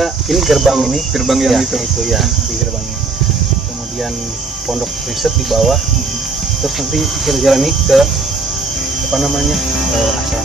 kita ini gerbang gerbang yang ya, itu ya di gerbang ini. Kemudian pondok riset di bawah, terus nanti kita jalan nih ke apa namanya asrama